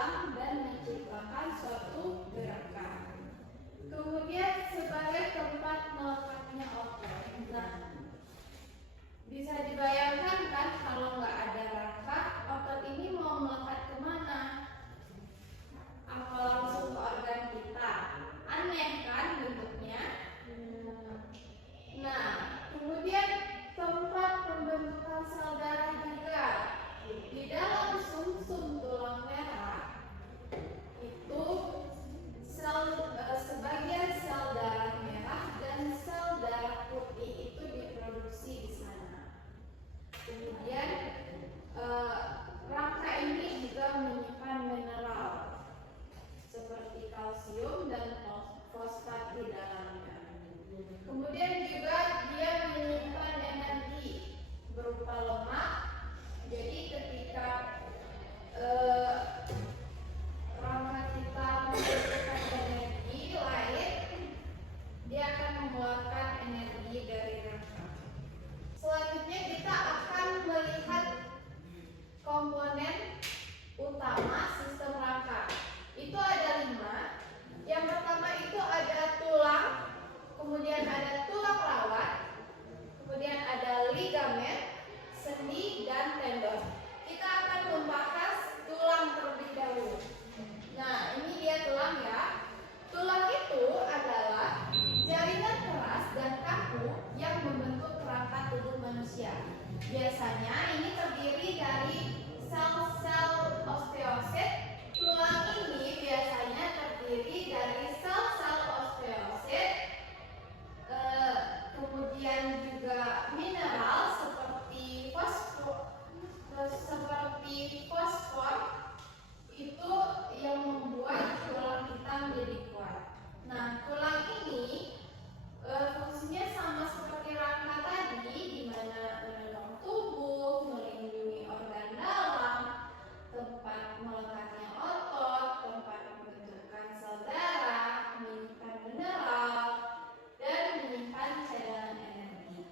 tulang dan menciptakan suatu gerakan. Kemudian sebagai tempat melekatnya otot. Nah, bisa dibayangkan kan kalau nggak ada rangka, otot ini mau melekat kemana? Apa langsung ke organ kita? Aneh kan bentuknya? Nah, kemudian tempat pembentukan sel darah juga. Di dalam sumsum tulang merah itu sebagian sel darah merah dan sel darah putih itu diproduksi di sana. Kemudian rangka ini juga menyimpan mineral seperti kalsium dan fosfat di dalamnya. Kemudian juga dia menyimpan energi berupa lemak. Jadi ketika rangka kita membutuhkan energi lain, dia akan mengeluarkan energi dari rangka. Selanjutnya kita akan melihat komponen utama sistem rangka. Itu ada 5. Yang pertama itu ada tulang, kemudian ada tulang rawan, kemudian ada ligamen, sendi, dan tendon. Kita akan membahas tulang terlebih dahulu. Nah, ini dia tulang ya. Tulang itu adalah jaringan keras dan kaku yang membentuk kerangka tubuh manusia. Biasanya ini terdiri dari sel-sel osteosit. Tulang ini biasanya terdiri dari sel-sel osteosit, kemudian juga mineral seperti fosfor itu yang membuat tulang kita menjadi kuat. Nah, tulang ini fungsinya sama seperti rangka tadi, di mana menopang tubuh, melindungi organ dalam, tempat melekatnya otot, tempat pembentukan sel darah, menyimpan mineral, dan menyimpan cadangan energi.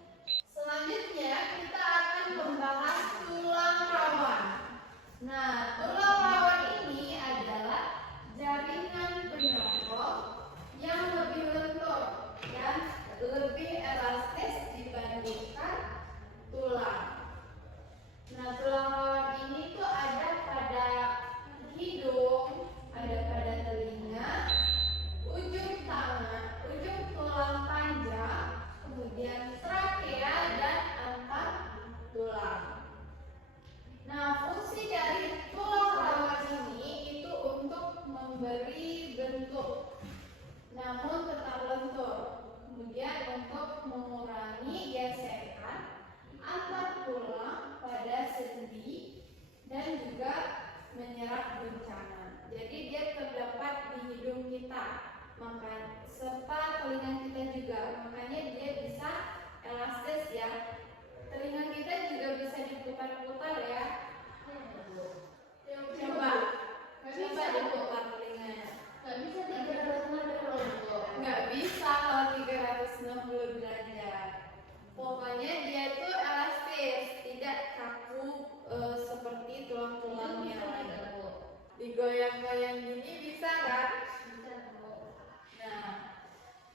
Selanjutnya kita akan membahas tulang rawan. Nah, tulang rawan ini adalah jaringan penyokong yang lebih lentur dan lebih elastis dibandingkan tulang. Nah, tulang rawan ini tuh ada pada hidung, ada pada telinga, ujung tangan, ujung tulang panjang, kemudian trakea dan antar tulang. Nah, fungsi dari tulang rawan ini itu untuk memberi bentuk, namun tetap lentur. Kemudian untuk mengurangi gesekan antar tulang pada sendi dan juga menyerap guncangan. Jadi dia terdapat di hidung kita, serta telinga kita juga. Makanya dia bisa elastis ya. Telinga kita juga bisa diputar-putar ya. Coba diputar telinganya. Nggak bisa kalau 360 derajat. Pokoknya dia itu elastis, tidak kaku seperti tulang-tulangnya. Digoyang-goyang gini bisa kan? Nah,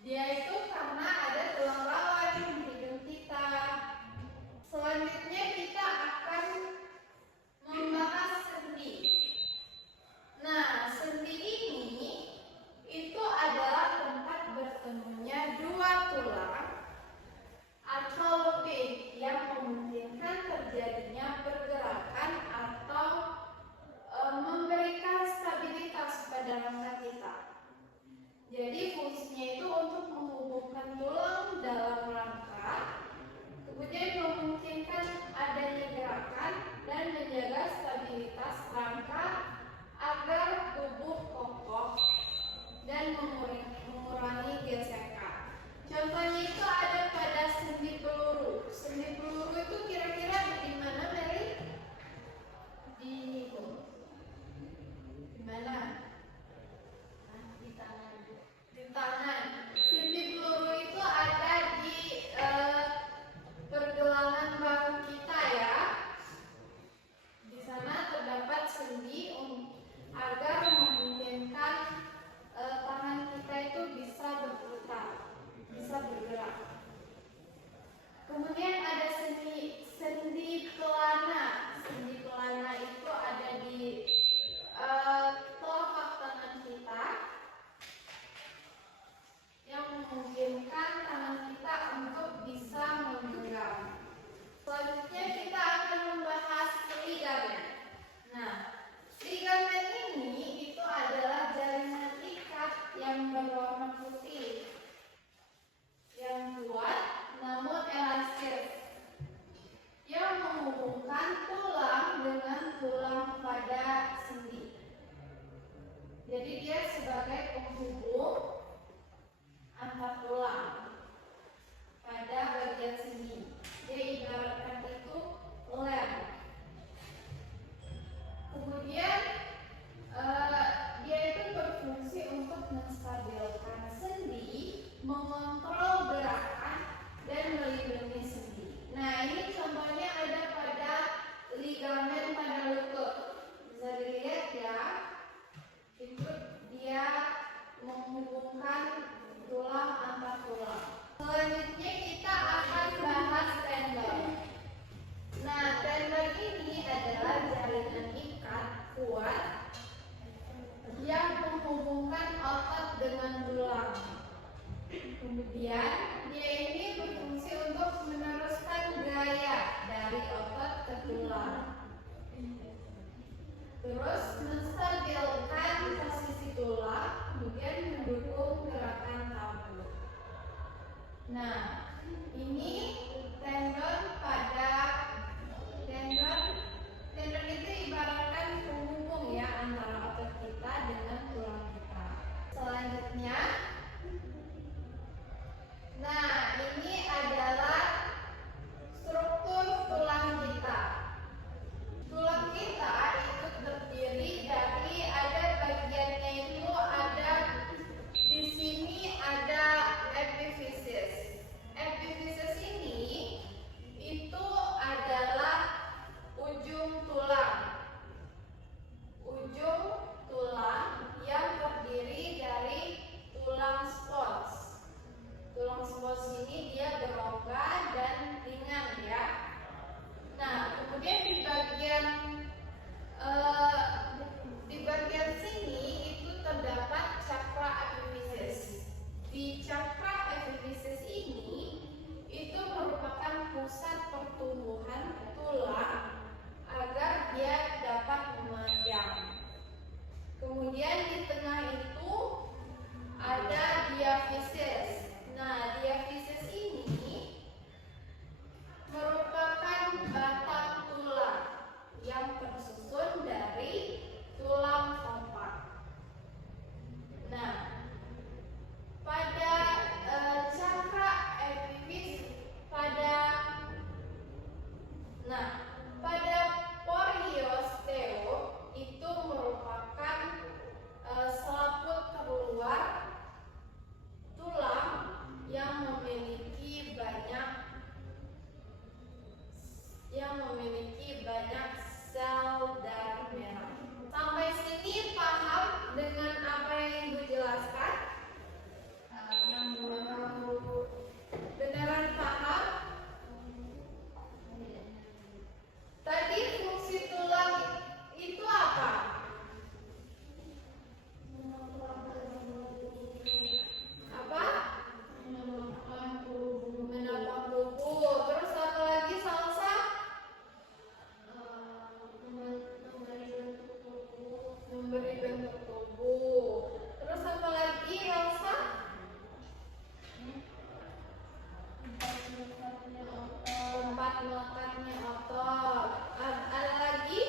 dia itu karena ada tulang rawan di hidung kita. Selanjutnya kita akan membahas sendi. Nah, sendi ini itu adalah tempat bertemunya dua tulang atau lebih yang memungkinkan terjadinya pergerakan atau memberikan stabilitas pada rangka kita. Jadi fungsinya itu untuk menghubungkan mengontrol gerakan dan melindungi sendi. Nah, ini contohnya ada pada ligamen pada lutut. Bisa dilihat ya, itu dia menghubungkan tulang antar tulang. Selanjutnya kita akan bahas tendon. Nah, tendon ini adalah jaringan ikat kuat yang menghubungkan otot dengan tulang. Kemudian dia ini berfungsi untuk meneruskan gaya dari otot ke tulang. Terus menstabilkan posisi tulang, kemudian mendukung gerakan tampuk. Nah, ini tendon itu ibaratkan penghubung ya antara otot kita dengan tulang kita. Selanjutnya, nah ini adalah struktur tulang kita. Tulang kita itu terdiri dari ada bagiannya itu ada di sini ada epifisis. Epifisis ini itu adalah ujung tulang yang terdiri dari tulang spons. Tulang spons ini dia berongga dan ringan ya. Nah, kemudian di bagian sini itu terdapat cakra epifisis. Di cakra epifisis ini itu merupakan pusat pertumbuhan tulang agar dia dapat memanjang. Kemudian di tengah itu ada diafisis. Nah, diafisis ini merupakan batang tulang yang tersusun dari tulang kompak. Nah, pada cakra epifisis pada periosteo itu merupakan selaput keluar tulang yang memiliki banyak sel darah merah. Sampai sini paham dengan apa yang Ibu jelaskan? Beneran paham? Tadi fungsi tulang itu apa? Apa? Menopang tubuh. Terus apa lagi, Salsa? Memberi bentuk tubuh. Terus apa lagi, Elsa? Tempat melekatnya otot. Ada lagi?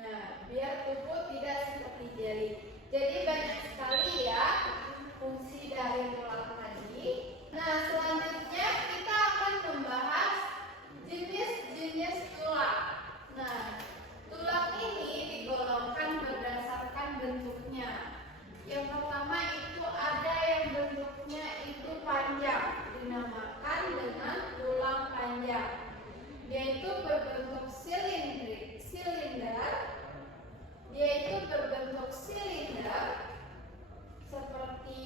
Nah, biar tubuh tidak seperti jari. Jadi banyak sekali ya fungsi dari tulang tadi. Nah, selanjutnya kita akan membahas jenis-jenis tulang. Nah, tulang ini digolongkan berdasarkan bentuknya. Yang pertama itu ada yang bentuknya itu panjang, dinamakan dengan tulang panjang. Yaitu berbentuk silinder seperti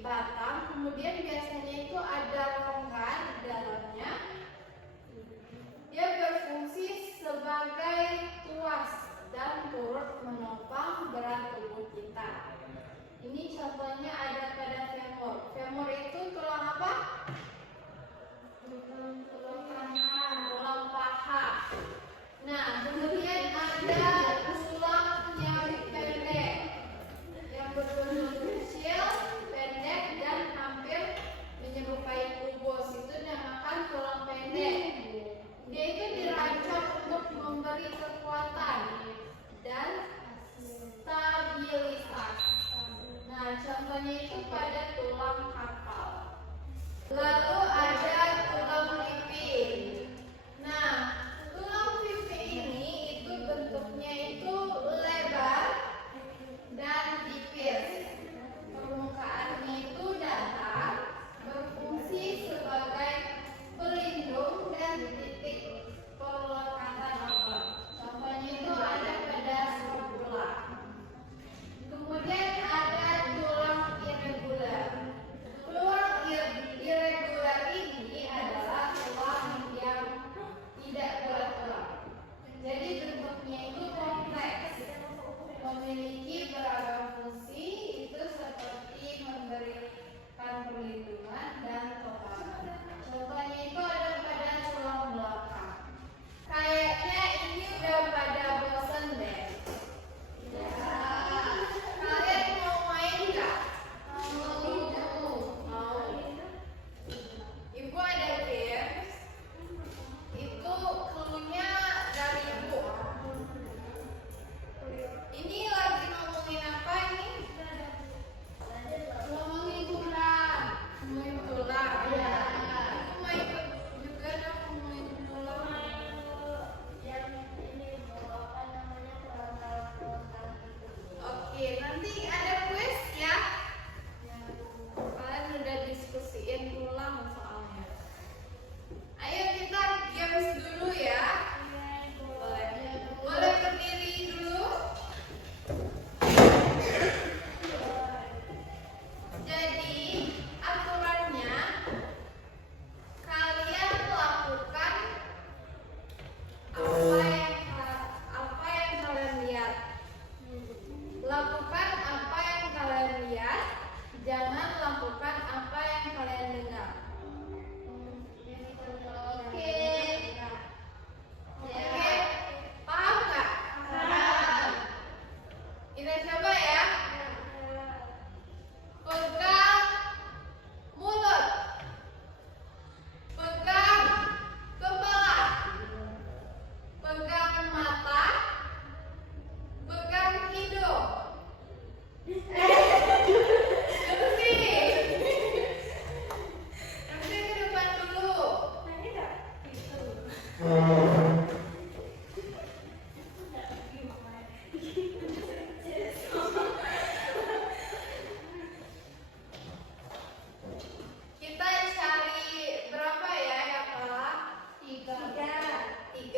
batang. Kemudian biasanya itu ada rongga di dalamnya. Dia berfungsi sebagai tuas dan turut menopang berat tubuh kita. Ini contohnya ada pada femur. Femur itu tulang apa? Tulang paha. Nah, kemudian ada tulang nyawit pendek yang berbentuk kecil, pendek dan hampir menyerupai kubus. Itu dinamakan tulang pendek. Dia itu dirancang untuk memberi kekuatan dan stabilitas. Nah, contohnya itu pada tulang kapal.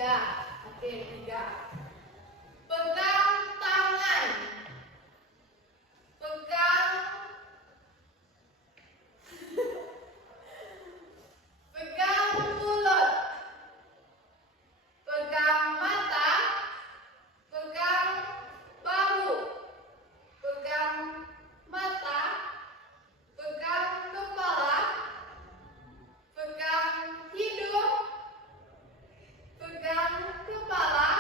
tiga. Oke, tiga. Pegang tangan. Pegang pegang mulut. Pegang mata. Pegang bahu. Pegang mata. Pegang kepala. Pegang hidung. Pegang kepala.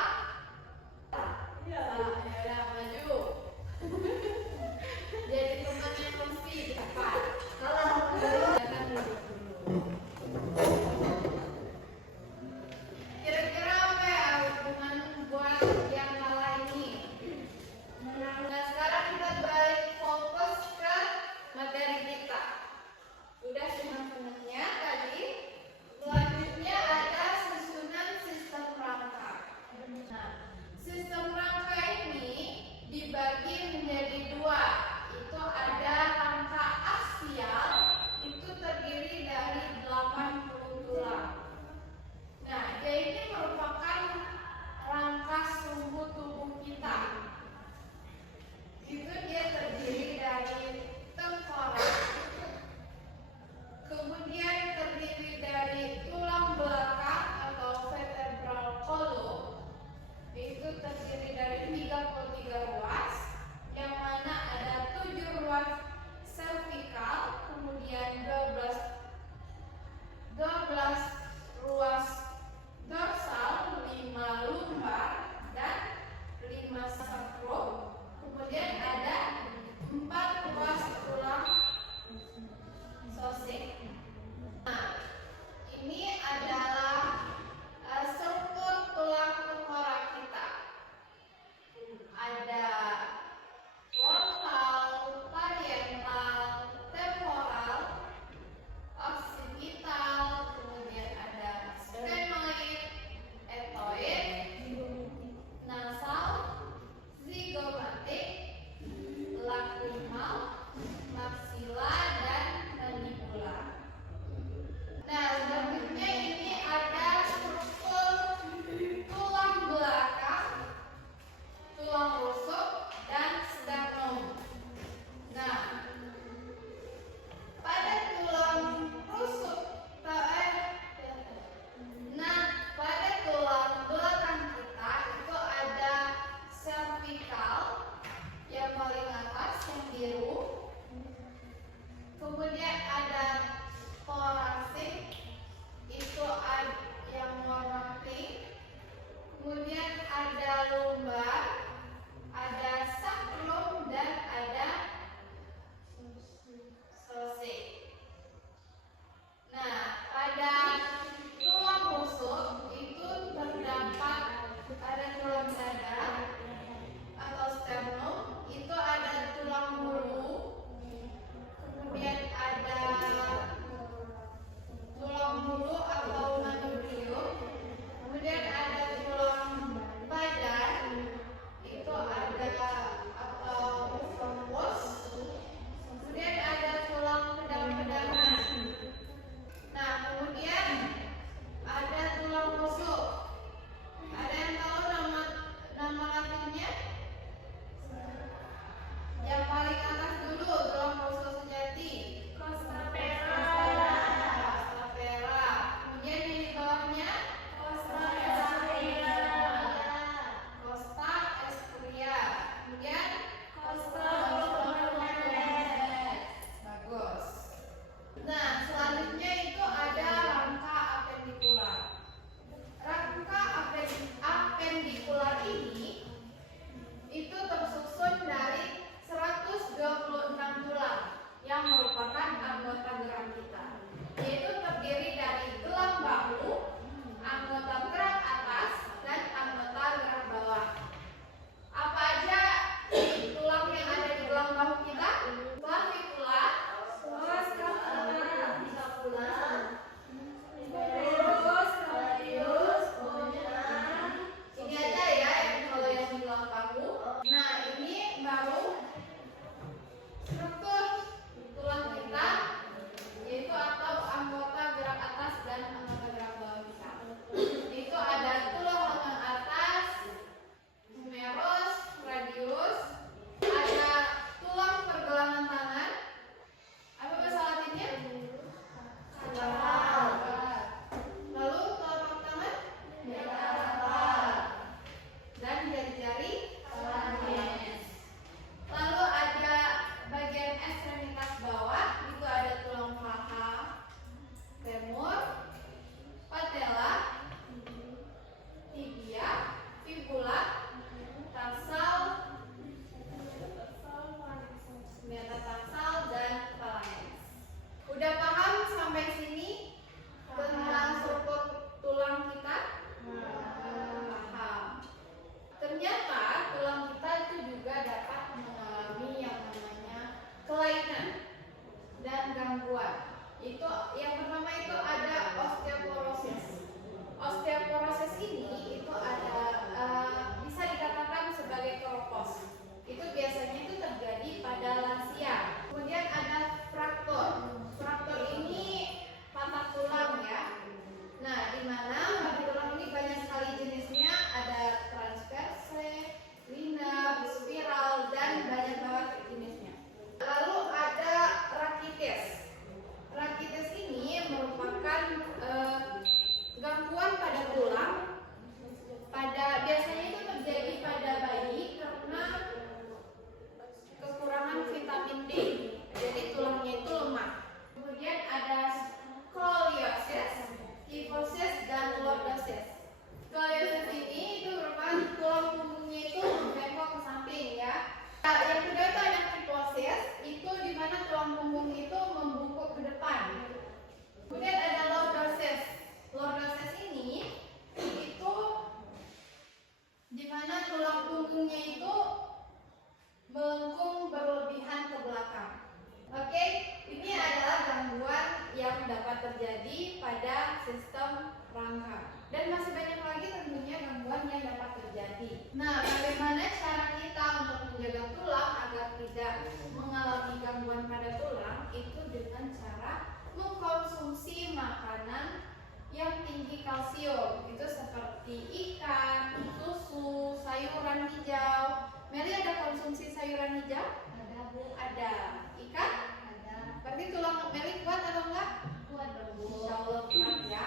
tadi. Nah, bagaimana cara kita untuk menjaga tulang agar tidak mengalami gangguan pada tulang? Itu dengan cara mengkonsumsi makanan yang tinggi kalsium. Itu seperti ikan, susu, sayuran hijau. Meli ada konsumsi sayuran hijau? Ada, Bu. Ada. Ikan? Ada. Berarti tulang Meli kuat atau enggak? Kuat dong, Bu. Insya Allah kuat ya.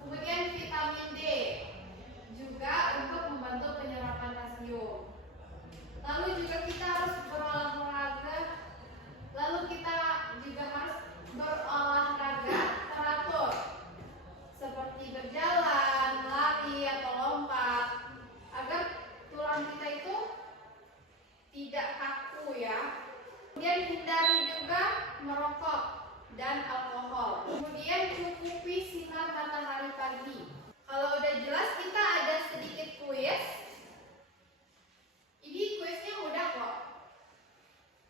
Kemudian vitamin D juga untuk membantu penyerapan kalsium. Lalu juga kita harus berolahraga. Lalu kita juga harus berolahraga teratur, seperti berjalan, lari atau lompat, agar tulang kita itu tidak kaku ya. Kemudian hindari juga merokok dan alkohol. Kemudian cukupi sinar matahari pagi. Kalau udah jelas, kita ada sedikit kuis. Ini kuisnya mudah kok.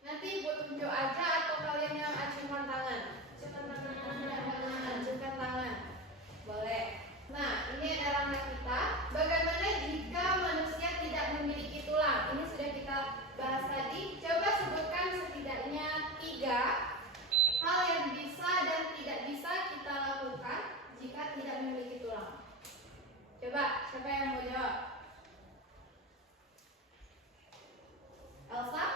Nanti Ibu tunjuk aja atau kalian yang acungkan tangan. Acungkan tangan. Boleh. Nah, ini adalah anak kita. Bagaimana jika manusia tidak memiliki tulang? Ini sudah kita bahas tadi. Coba sebutkan setidaknya 3 hal yang bisa dan tidak bisa kita lakukan jika tidak memiliki tulang. Coba, siapa yang mau jawab? Elsa?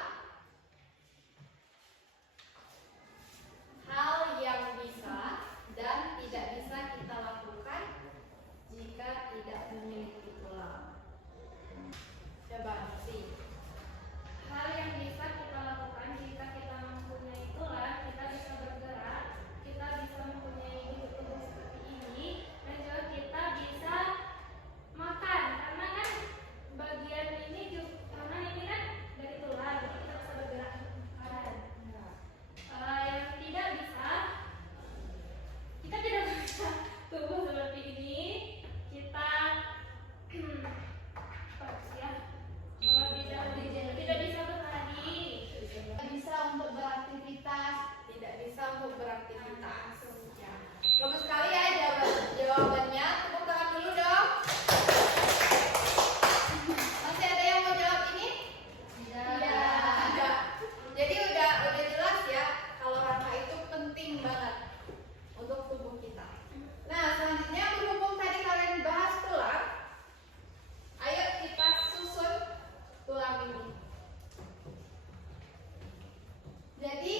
Hal yang bisa dan tidak bisa kita lakukan jika tidak memiliki tulang. Coba, sih. Hal yang bisa kita lakukan jika kita mempunyai tulang, kita bisa bergerak, kita bisa mempunyai hidup seperti ini, dan juga kita bisa makan. Karena kan bagian ini juga, karena ini kan dari tulang, jadi kita bisa bergerak makan. Yang tidak bisa, kita tidak bisa tumbuh seperti ini. Kita tidak bisa berlari, tidak bisa untuk beraktivitas, tidak bisa untuk beraktivitas. Ya. Bagus sekali ya jawabannya. Tepuk tangan dulu dong. Masih ada yang mau jawab ini? Tidak. Jadi udah jelas ya kalau rangka itu penting banget untuk tubuh kita. Nah, selanjutnya berhubung tadi kalian bahas tulang, ayo kita susun tulang ini. Jadi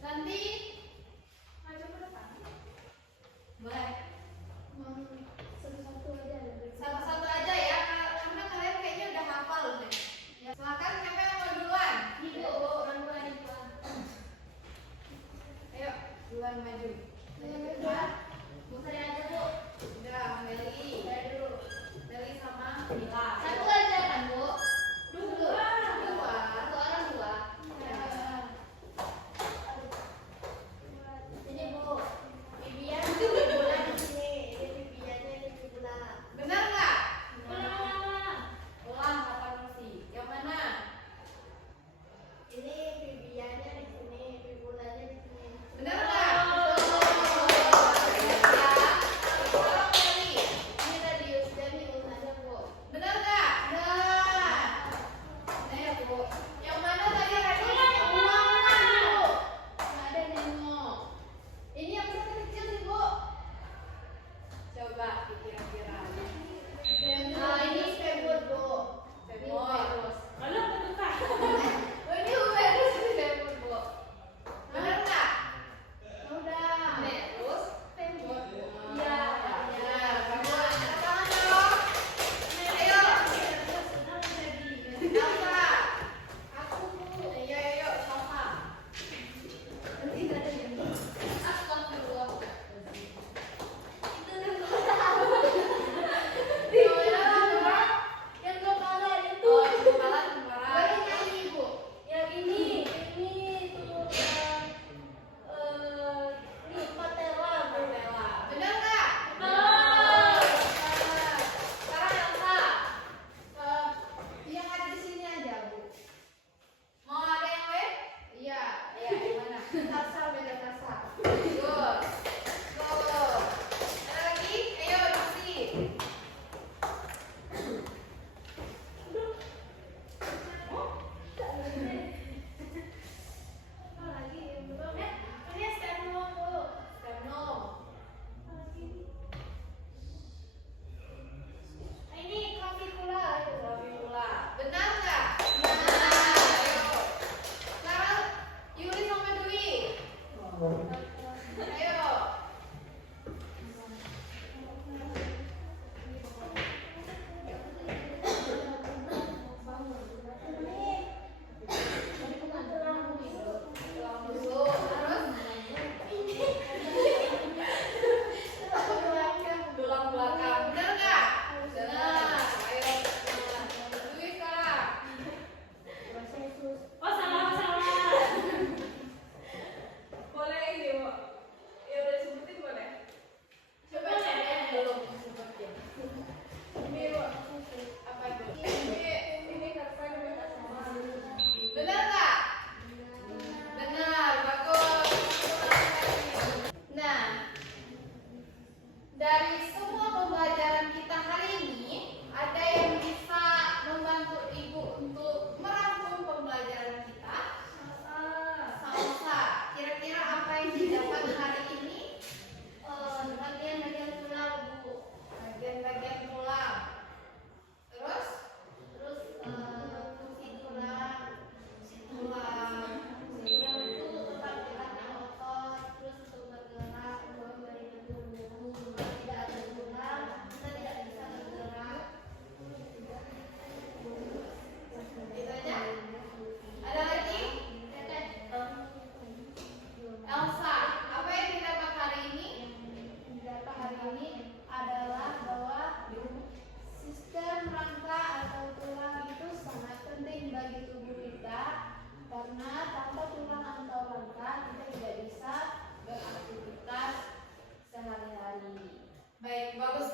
nanti maju ke depan. Boleh. Satu-satu aja. Satu-satu aja ya, karena kalian kayaknya udah hafal deh. Ya, silakan siapa yang mau duluan? Ibu, orang tua di depan. Ayo, duluan maju. Bu, saya aja, Bu. Udah, Meli. Saya dulu. Meli sama Mila. Satu aja kan, Bu? Dua. Satu orang 2. Ya. Ini, Bu. Bibian itu bulan di sini. Ini bibiannya di sebelah. Benar nggak? Benar. Ulang kata Rosi. Yang mana? Ini bibiannya di sini, bibulannya di sini. Benar nggak? Ya. Sekarang Meli. Ini radius dan ini aja, Bu. Benar nggak?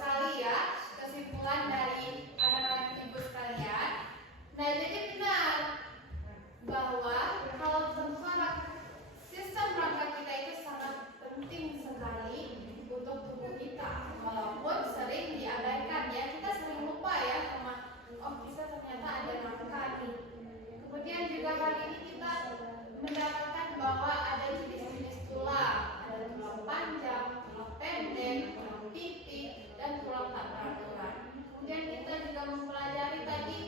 sekali ya kesimpulan dari anak-anak ibu sekalian. Nah, jadi benar bahwa kalau sistem rangka kita itu sangat penting sekali untuk tubuh kita, walaupun sering diabaikan ya, kita sering lupa ya sama kita ternyata ada rangka nih. Kemudian juga kali ini kita mendapatkan bahwa ada jenis-jenis tulang, ada tulang panjang, tulang pendek, tulang pipih, dan tulang tak beraturan. Kemudian kita juga mempelajari tadi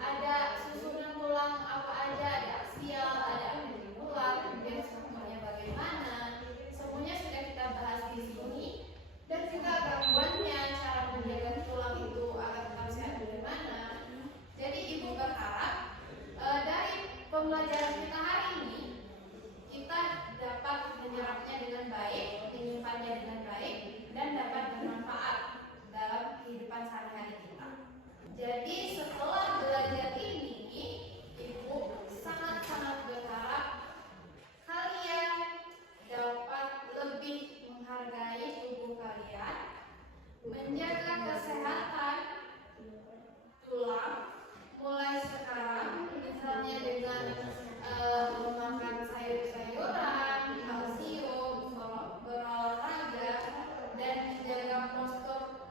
ada susunan tulang apa aja, ada aksial, ada appendicular, kemudian strukturnya bagaimana. Semuanya sudah kita bahas di sini, dan juga gangguannya, cara menjaga tulang itu agar tetap sehat bagaimana. Jadi ibu berharap dari pembelajaran kita hari ini kita dapat menyerapnya dengan baik, menyimpannya dengan baik, dan dapat bermanfaat dalam kehidupan sehari-hari kita. Jadi setelah belajar ini, ibu sangat-sangat berharap kalian dapat lebih menghargai tubuh kalian, menjaga kesehatan tulang mulai sekarang, misalnya dengan memakan sayur-sayuran, kalsium, berolahraga, dan menjaga postur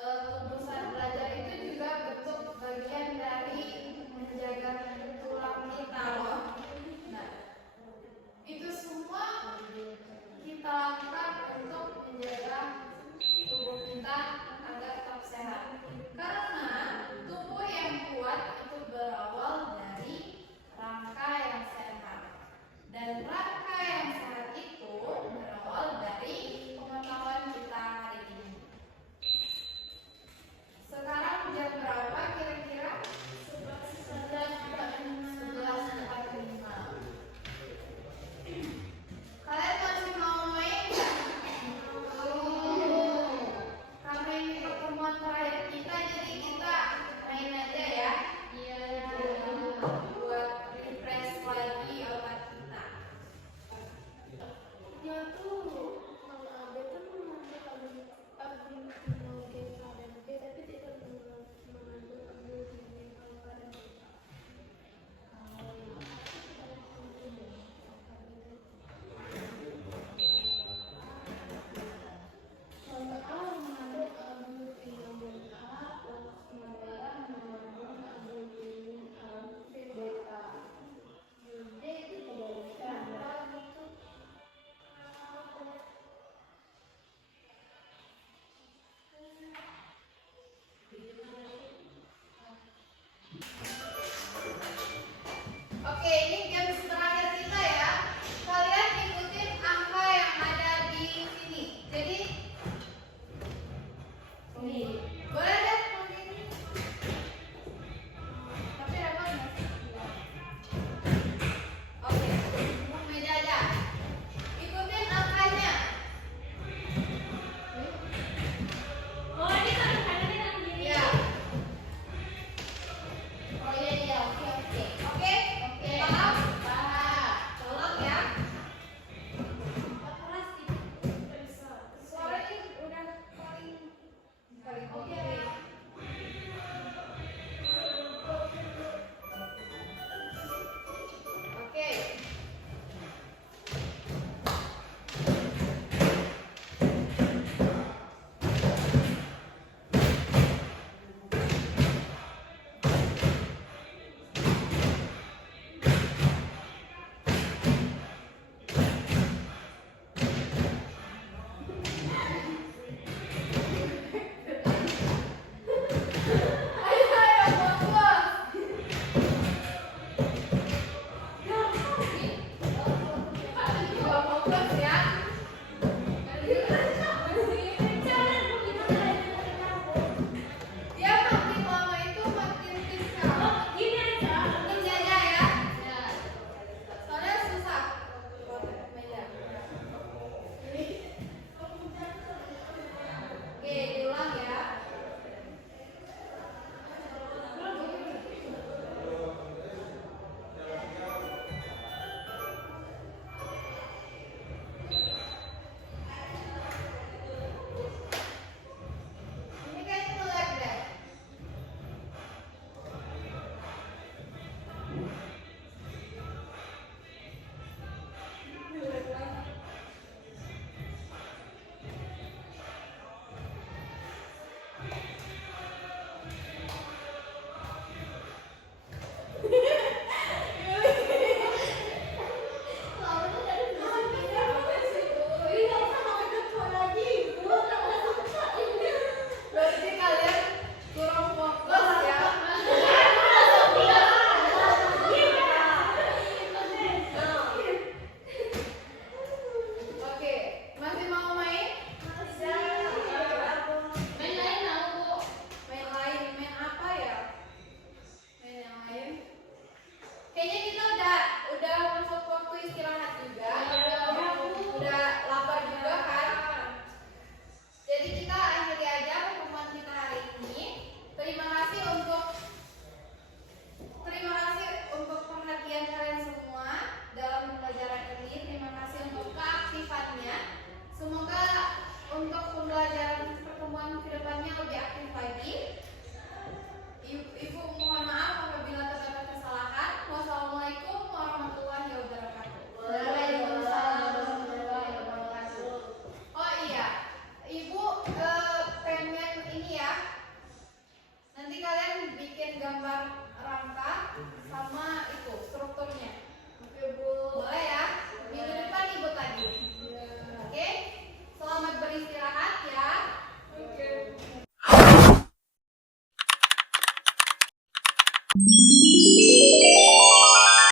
tubuh saat belajar itu juga bentuk bagian dari menjaga tulang kita loh. Nah, itu semua kita lakukan untuk menjaga tubuh kita agar tetap sehat. Karena tubuh yang kuat itu berawal dari rangka yang sehat. Dan rangka yang sehat itu berawal dari pengetahuan kita hari ini. Sekarang jam berapa kira-kira? 11.45. Kalian masih mau main nggak? Karena ini pertemuan terakhir kita, jadi kita main aja ya. Iya. Buat refresh lagi otak kita. Ya tuh, kalau ada kan mengambil tapi tidak mengambil mengambil bikin gambar rangka sama itu strukturnya.